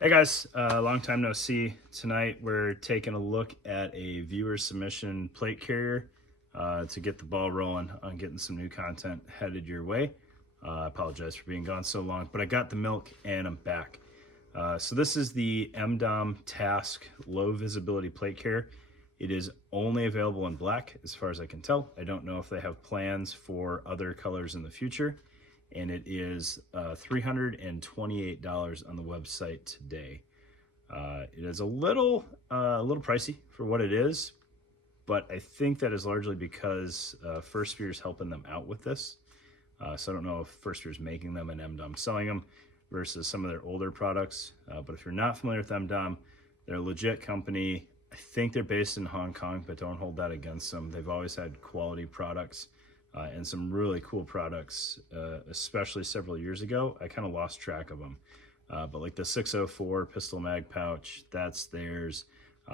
Hey guys, long time no see. Tonight we're taking a look at a viewer submission plate carrier to get the ball rolling on getting some new content headed your way. I apologize for being gone so long, but I got the milk and I'm back. So this is the Emdom Task low visibility plate carrier. It is only available in black as far as I can tell. I don't know if they have plans for other colors in the future. And it is $328 on the website today. It is a little pricey for what it is, but I think that is largely because First Spear is helping them out with this. So I don't know if First Spear is making them and Emdom selling them versus some of their older products. But if you're not familiar with Emdom, they're a legit company. I think they're based in Hong Kong, but don't hold that against them. They've always had quality products. And some really cool products, especially several years ago. I kind of lost track of them. But like the 604 pistol mag pouch, that's theirs.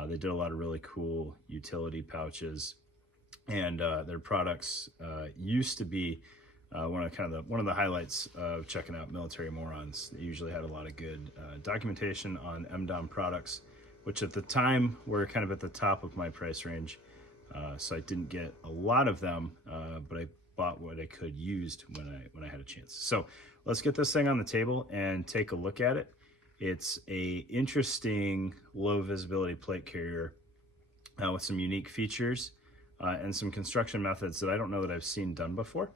They did a lot of really cool utility pouches. And their products used to be one of the highlights of checking out Military Morons. They usually had a lot of good documentation on Emdom products, which at the time were kind of at the top of my price range. So I didn't get a lot of them, but I bought what I could used when I had a chance. So let's get this thing on the table and take a look at it. It's a interesting low visibility plate carrier with some unique features and some construction methods that I don't know that I've seen done before.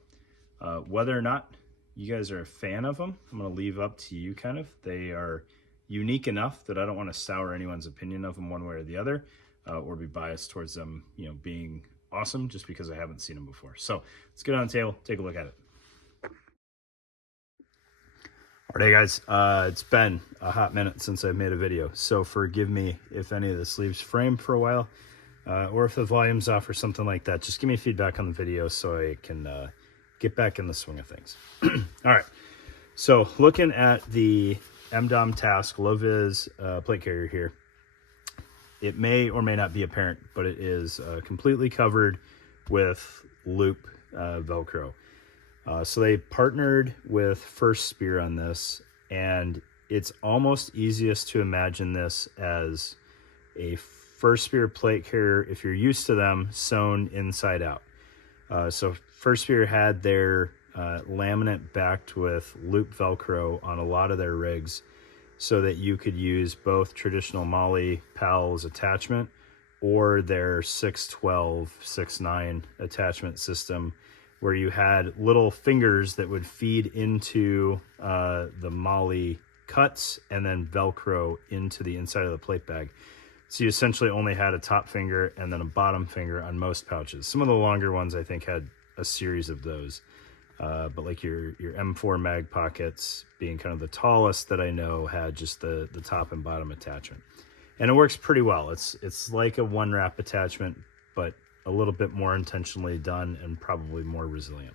Whether or not you guys are a fan of them, I'm going to leave up to you kind of. They are unique enough that I don't want to sour anyone's opinion of them one way or the other. Or be biased towards them, being awesome just because I haven't seen them before. So let's get on the table, take a look at it. All right, guys, it's been a hot minute since I've made a video, so forgive me if any of this leaves frame for a while, or if the volume's off or something like that. Just give me feedback on the video so I can get back in the swing of things. All right, so looking at the Emdom Task low vis plate carrier here, it may or may not be apparent, but it is completely covered with loop Velcro. So they partnered with First Spear on this, and it's almost easiest to imagine this as a First Spear plate carrier, if you're used to them, sewn inside out. So First Spear had their laminate backed with loop Velcro on a lot of their rigs, so that you could use both traditional Molly PALS attachment or their 612, 6.9 attachment system, where you had little fingers that would feed into the Molly cuts and then Velcro into the inside of the plate bag. So you essentially only had a top finger and then a bottom finger on most pouches. Some of the longer ones I think had a series of those. But like your M4 mag pockets being kind of the tallest that I know had just the top and bottom attachment. And it works pretty well. It's like a one wrap attachment, but a little bit more intentionally done and probably more resilient.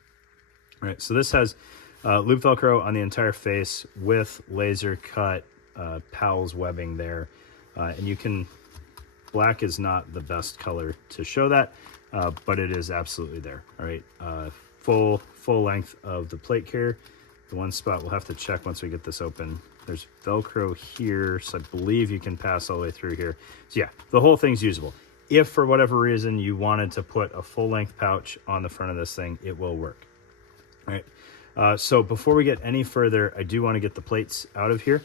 All right, so this has loop Velcro on the entire face with laser cut PALS webbing there. And you can, black is not the best color to show that, but it is absolutely there. All right. Full length of the plate carrier. The one spot we'll have to check once we get this open. There's Velcro here, so I believe you can pass all the way through here. So yeah, the whole thing's usable. If for whatever reason you wanted to put a full length pouch on the front of this thing, it will work. All right. So before we get any further, I do want to get the plates out of here.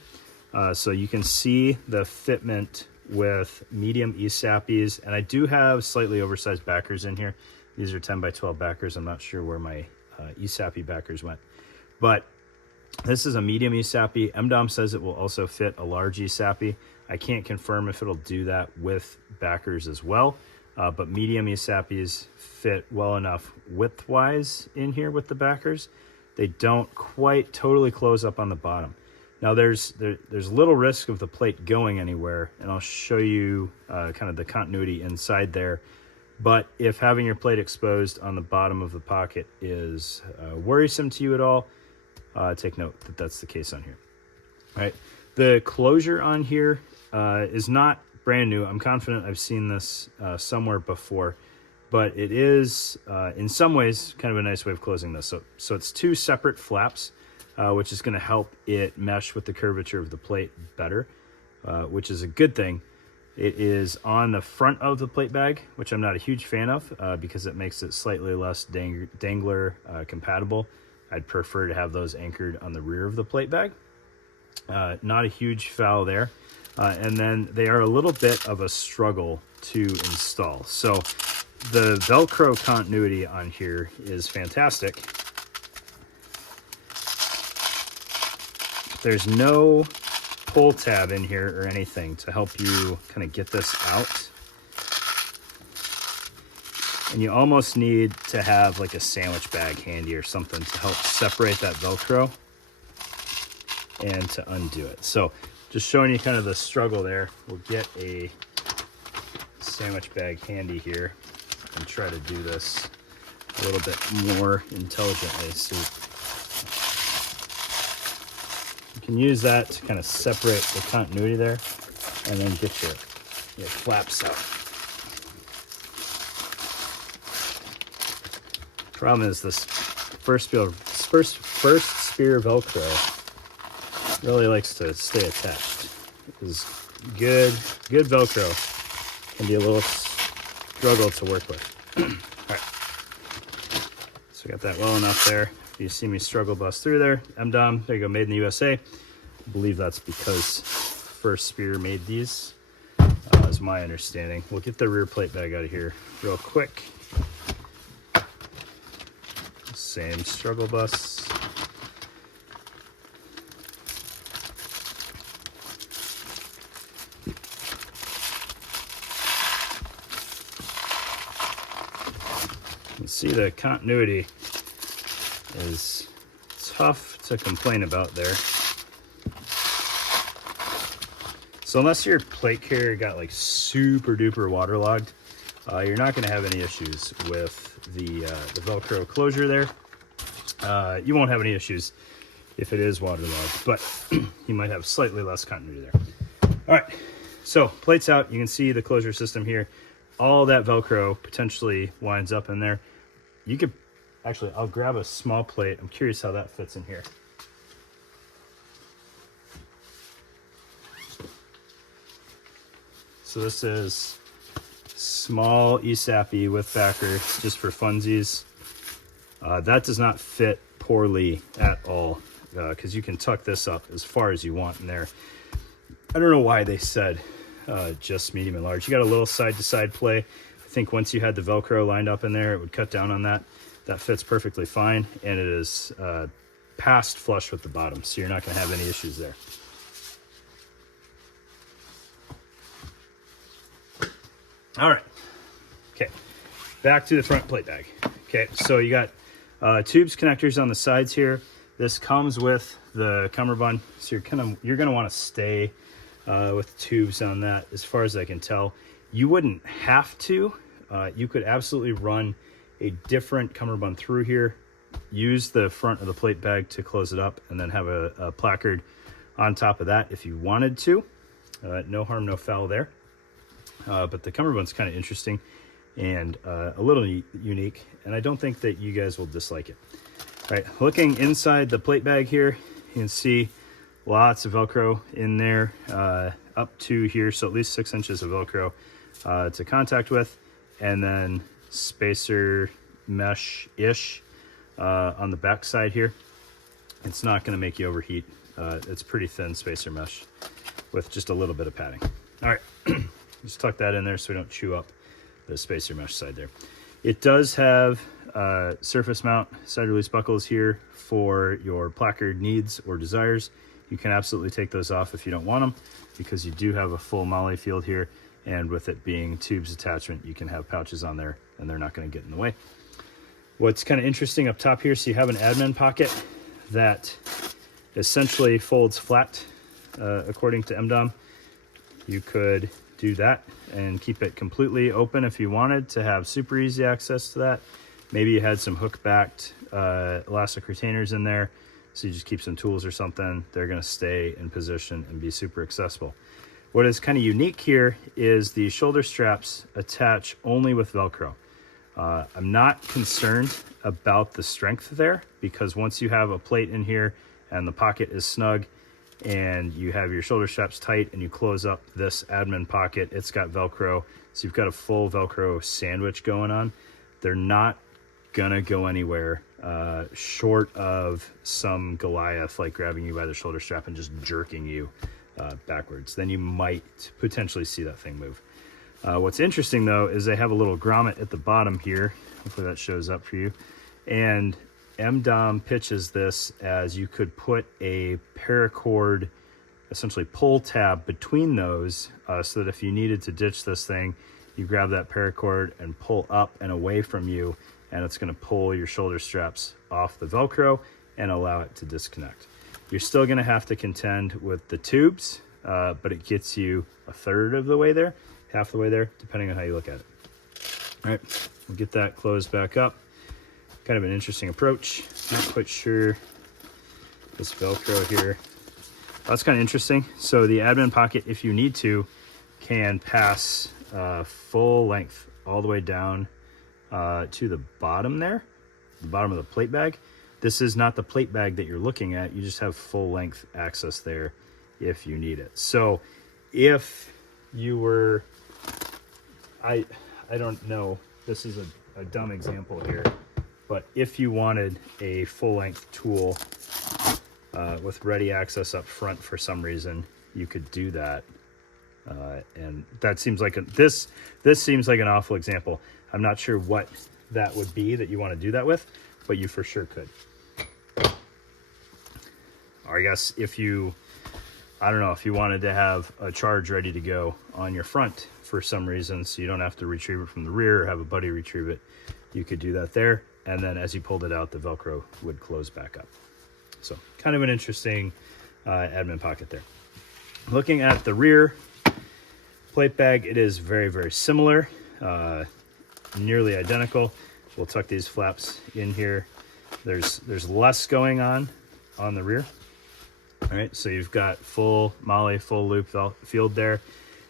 So you can see the fitment with medium ESAPs, and I do have slightly oversized backers in here. These are 10 by 12 backers. I'm not sure where my ESAPI backers went, but this is a medium ESAPI. Emdom says it will also fit a large ESAPI. I can't confirm if it'll do that with backers as well, but medium ESAPIs fit well enough width-wise in here with the backers. They don't quite totally close up on the bottom. Now there's little risk of the plate going anywhere, and I'll show you kind of the continuity inside there. But if having your plate exposed on the bottom of the pocket is worrisome to you at all, take note that that's the case on here. All right, the closure on here is not brand new. I'm confident I've seen this somewhere before, but it is in some ways kind of a nice way of closing this. So it's two separate flaps, which is going to help it mesh with the curvature of the plate better. which is a good thing. It is on the front of the plate bag, which I'm not a huge fan of because it makes it slightly less dangler compatible. I'd prefer to have those anchored on the rear of the plate bag. Not a huge foul there. And then they are a little bit of a struggle to install. So the Velcro continuity on here is fantastic. There's no pull tab in here or anything to help you kind of get this out. And you almost need to have like a sandwich bag handy or something to help separate that Velcro and to undo it. So just showing you kind of the struggle there. We'll get a sandwich bag handy here and try to do this a little bit more intelligently. So you can use that to kind of separate the continuity there and then get your flaps out. Problem is this first spear Velcro really likes to stay attached. It's good Velcro can be a little struggle to work with. All right, so we got that well enough there. You see me struggle bust through there. Emdom, there you go, made in the USA. I believe that's because First Spear made these, is my understanding. We'll get the rear plate bag out of here real quick. Same struggle bus. You see the continuity is tough to complain about there. So unless your plate carrier got like super duper waterlogged, you're not going to have any issues with the Velcro closure there. You won't have any issues if it is waterlogged, but you might have slightly less continuity there. All right, so plates out. You can see the closure system here. All that Velcro potentially winds up in there. You could actually, I'll grab a small plate. I'm curious how that fits in here. So this is small ESAPI with backer just for funsies. That does not fit poorly at all because you can tuck this up as far as you want in there. I don't know why they said just medium and large. You got a little side-to-side play. I think once you had the Velcro lined up in there, it would cut down on that. That fits perfectly fine, and it is past flush with the bottom, so you're not going to have any issues there. All right, okay, back to the front plate bag. Okay, so you got tubes connectors on the sides here. This comes with the Cummerbund, so you're gonna want to stay with tubes on that. As far as I can tell, you wouldn't have to. You could absolutely run a different Cummerbund through here, use the front of the plate bag to close it up, and then have a placard on top of that if you wanted to. No harm, no foul there. But the Cummerbund's kind of interesting and a little unique, and I don't think that you guys will dislike it. All right, looking inside the plate bag here, you can see lots of Velcro in there up to here, so at least 6 inches of Velcro to contact with, and then spacer mesh-ish on the back side here. It's not going to make you overheat. It's pretty thin spacer mesh with just a little bit of padding. All right, just tuck that in there so we don't chew up the spacer mesh side there. It does have surface mount side release buckles here for your placard needs or desires. You can absolutely take those off if you don't want them, because you do have a full MOLLE field here, and with it being tubes attachment, you can have pouches on there and they're not going to get in the way. What's kind of interesting up top here, so you have an admin pocket that essentially folds flat according to Emdom. You could do that and keep it completely open if you wanted to have super easy access to that. Maybe you had some hook-backed elastic retainers in there, so you just keep some tools or something. They're going to stay in position and be super accessible. What is kind of unique here is the shoulder straps attach only with Velcro. I'm not concerned about the strength there, because once you have a plate in here and the pocket is snug, and you have your shoulder straps tight and you close up this admin pocket, it's got Velcro. So you've got a full Velcro sandwich going on. They're not gonna go anywhere short of some Goliath like grabbing you by the shoulder strap and just jerking you backwards. Then you might potentially see that thing move. What's interesting though is they have a little grommet at the bottom here. Hopefully that shows up for you. And Emdom pitches this as you could put a paracord, essentially pull tab between those, so that if you needed to ditch this thing, you grab that paracord and pull up and away from you, and it's going to pull your shoulder straps off the Velcro and allow it to disconnect. You're still going to have to contend with the tubes, but it gets you a third of the way there, half the way there, depending on how you look at it. All right, we'll get that closed back up. Kind of an interesting approach. Not quite sure this Velcro here. That's kind of interesting. So the admin pocket, if you need to, can pass full length all the way down to the bottom there, the bottom of the plate bag. This is not the plate bag that you're looking at. You just have full length access there if you need it. So if you were, I don't know, this is a dumb example here, but if you wanted a full-length tool with ready access up front for some reason, you could do that. And that seems like this seems like an awful example. I'm not sure what that would be that you want to do that with, but you for sure could. Or I guess if you, I don't know, if you wanted to have a charge ready to go on your front for some reason, so you don't have to retrieve it from the rear or have a buddy retrieve it, you could do that there. And then as you pulled it out, the Velcro would close back up. So kind of an interesting admin pocket there. Looking at the rear plate bag, it is very, very similar, nearly identical. We'll tuck these flaps in here. There's less going on the rear. All right, so you've got full MOLLE, full loop field there.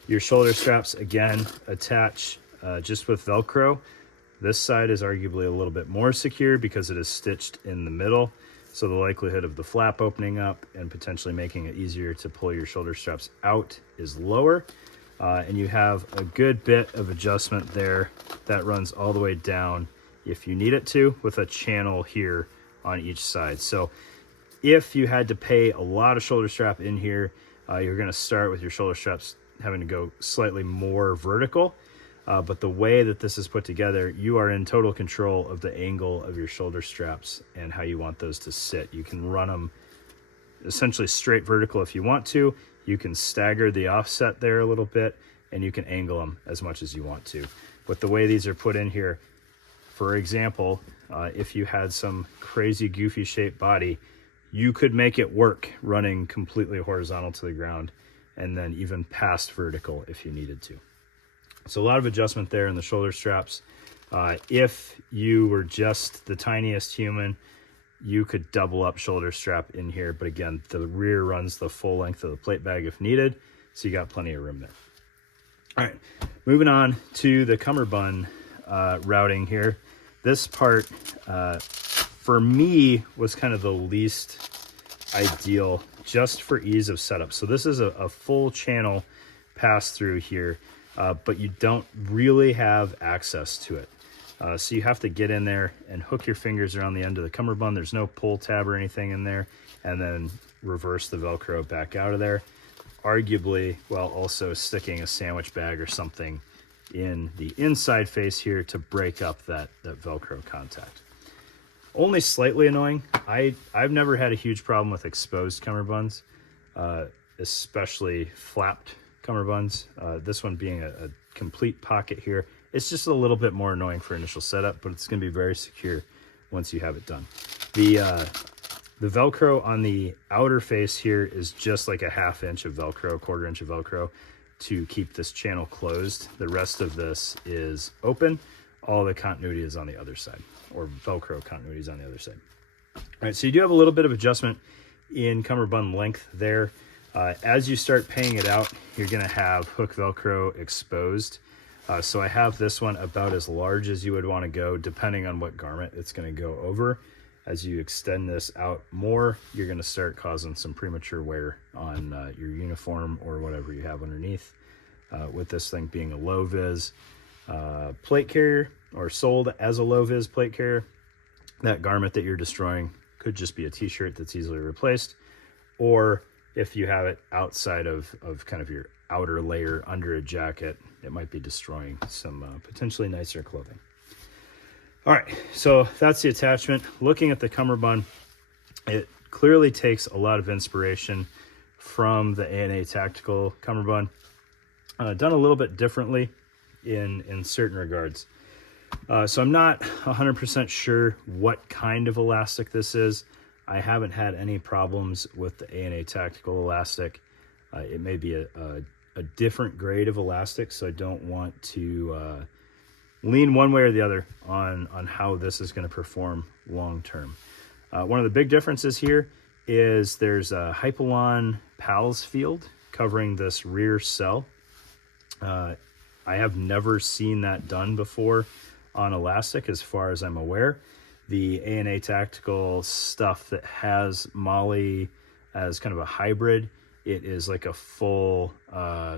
Your shoulder straps, again, attach just with Velcro. This side is arguably a little bit more secure because it is stitched in the middle. So the likelihood of the flap opening up and potentially making it easier to pull your shoulder straps out is lower. And you have a good bit of adjustment there that runs all the way down if you need it to, with a channel here on each side. So if you had to pay a lot of shoulder strap in here, you're gonna start with your shoulder straps having to go slightly more vertical. But the way that this is put together, you are in total control of the angle of your shoulder straps and how you want those to sit. You can run them essentially straight vertical if you want to. You can stagger the offset there a little bit, and you can angle them as much as you want to. But the way these are put in here, for example, if you had some crazy goofy shaped body, you could make it work running completely horizontal to the ground and then even past vertical if you needed to. So a lot of adjustment there in the shoulder straps. If you were just the tiniest human, you could double up shoulder strap in here. But again, the rear runs the full length of the plate bag if needed. So you got plenty of room there. All right, moving on to the Cummerbund routing here. This part, for me, was kind of the least ideal just for ease of setup. So this is a full channel pass through here. But you don't really have access to it. So you have to get in there and hook your fingers around the end of the Cummerbund. There's no pull tab or anything in there, and then reverse the Velcro back out of there. Arguably, while also sticking a sandwich bag or something in the inside face here to break up that Velcro contact. Only slightly annoying. I've never had a huge problem with exposed Cummerbunds, especially flapped Cummerbunds. This one being a complete pocket here. It's just a little bit more annoying for initial setup, but it's going to be very secure once you have it done. The Velcro on the outer face here is just like a 1/2 inch of Velcro, 1/4 inch of Velcro to keep this channel closed. The rest of this is open. All the continuity is on the other side, or Velcro continuity is on the other side. All right, so you do have a little bit of adjustment in Cummerbund length there. As you start paying it out, you're going to have hook Velcro exposed. So I have this one about as large as you would want to go, depending on what garment it's going to go over. As you extend this out more, you're going to start causing some premature wear on your uniform or whatever you have underneath. With this thing being a low vis plate carrier, or sold as a low vis plate carrier, that garment that you're destroying could just be a t-shirt that's easily replaced, or if you have it outside of kind of your outer layer under a jacket, it might be destroying some potentially nicer clothing. All right, so that's the attachment. Looking at the cummerbund, it clearly takes a lot of inspiration from the A&A Tactical cummerbund. Done a little bit differently in certain regards. So I'm not 100% sure what kind of elastic this is. I haven't had any problems with the A&A Tactical elastic. It may be a different grade of elastic, so I don't want to lean one way or the other on how this is going to perform long term. One of the big differences here is there's a Hypalon PALS field covering this rear cell. I have never seen that done before on elastic, as far as I'm aware. The A&A Tactical stuff that has Molle as kind of a hybrid, it is like a full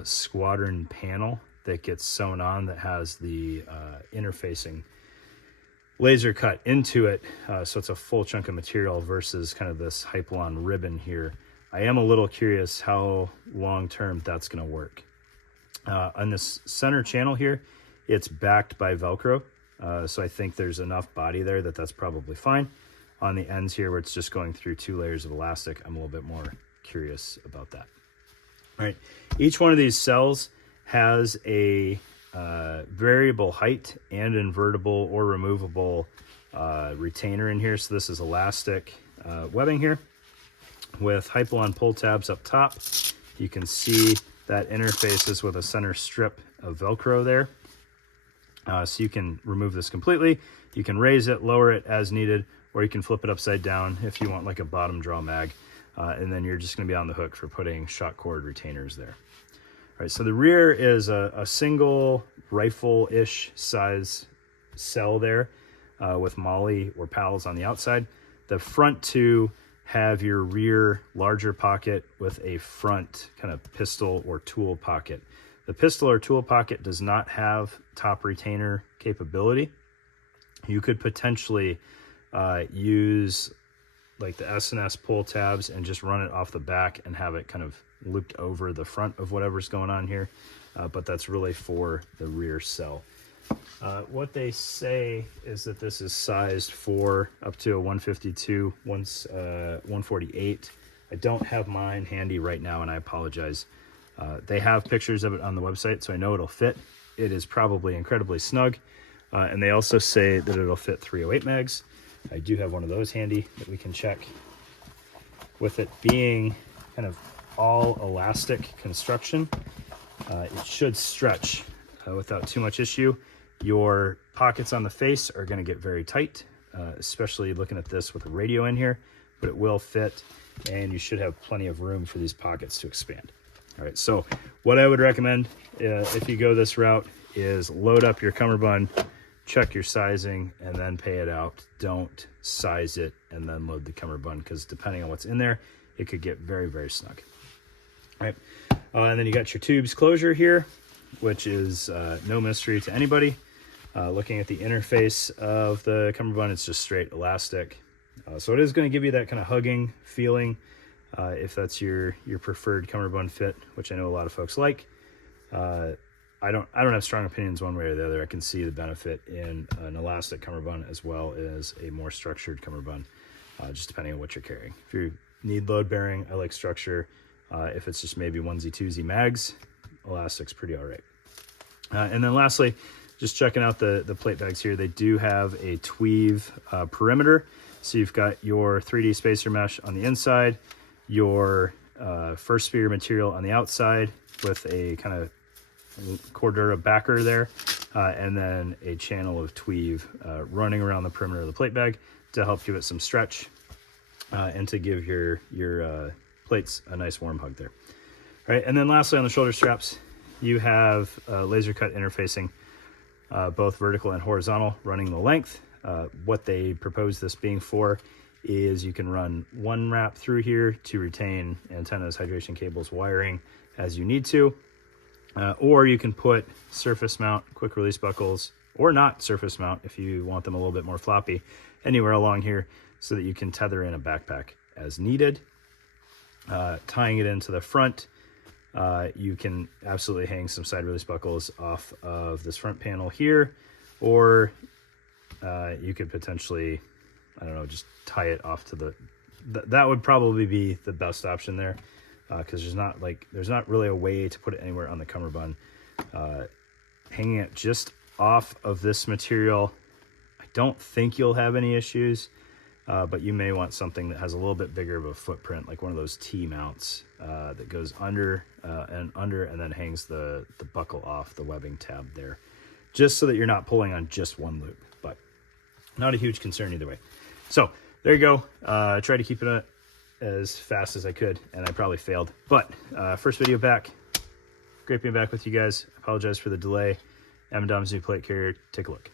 squadron panel that gets sewn on that has the interfacing laser cut into it. So it's a full chunk of material versus kind of this Hypalon ribbon here. I am a little curious how long-term that's going to work. On this center channel here, it's backed by Velcro. So I think there's enough body there that's probably fine. On the ends here, where it's just going through 2 layers of elastic, I'm a little bit more curious about that. All right, each one of these cells has a variable height and invertible or removable retainer in here. So this is elastic webbing here with Hypalon pull tabs up top. You can see that interfaces with a center strip of Velcro there. So you can remove this completely. You can raise it, lower it as needed, or you can flip it upside down if you want like a bottom draw mag. And then you're just going to be on the hook for putting shot cord retainers there. All right, so the rear is a single rifle-ish size cell there with Molle or PALS on the outside. The front 2 have your rear larger pocket with a front kind of pistol or tool pocket. The pistol or tool pocket does not have top retainer capability. You could potentially use like the S&S pull tabs and just run it off the back and have it kind of looped over the front of whatever's going on here. But that's really for the rear cell. What they say is that this is sized for up to a 152, 148. I don't have mine handy right now, and I apologize. They have pictures of it on the website, so I know it'll fit. It is probably incredibly snug. And they also say that it'll fit 308 mags. I do have one of those handy that we can check. With it being kind of all elastic construction, it should stretch without too much issue. Your pockets on the face are going to get very tight, especially looking at this with a radio in here, but it will fit, and you should have plenty of room for these pockets to expand. All right, so what I would recommend if you go this route is load up your cummerbund, check your sizing, and then pay it out. Don't size it and then load the cummerbund, because depending on what's in there, it could get very, very snug. All right, and then you got your tubes closure here, which is no mystery to anybody. Looking at the interface of the cummerbund, it's just straight elastic. So it is going to give you that kind of hugging feeling if that's your preferred cummerbund fit, which I know a lot of folks like. I don't have strong opinions one way or the other. I can see the benefit in an elastic cummerbund as well as a more structured cummerbund, just depending on what you're carrying. If you need load bearing, I like structure. If it's just maybe onesie twosie mags, elastic's pretty all right. And then lastly, just checking out the plate bags here. They do have a tweave perimeter. So you've got your 3D spacer mesh on the inside, your first sphere material on the outside with a kind of Cordura backer there, and then a channel of tweave running around the perimeter of the plate bag to help give it some stretch and to give your plates a nice warm hug there. All right, and then lastly on the shoulder straps, you have laser cut interfacing, both vertical and horizontal, running the length. What they propose this being for is you can run one wrap through here to retain antennas, hydration cables, wiring as you need to. Or you can put surface mount quick release buckles, or not surface mount if you want them a little bit more floppy, anywhere along here so that you can tether in a backpack as needed. Tying it into the front, you can absolutely hang some side release buckles off of this front panel here, or you could potentially, I don't know, just tie it off to that would probably be the best option there, because there's not really a way to put it anywhere on the cummerbund. Hanging it just off of this material, I don't think you'll have any issues, but you may want something that has a little bit bigger of a footprint, like one of those T-mounts that goes under and then hangs the buckle off the webbing tab there, just so that you're not pulling on just one loop, but not a huge concern either way. So there you go. I tried to keep it as fast as I could, and I probably failed, but first video back. Great being back with you guys. Apologize for the delay. Emdom's new plate carrier. Take a look.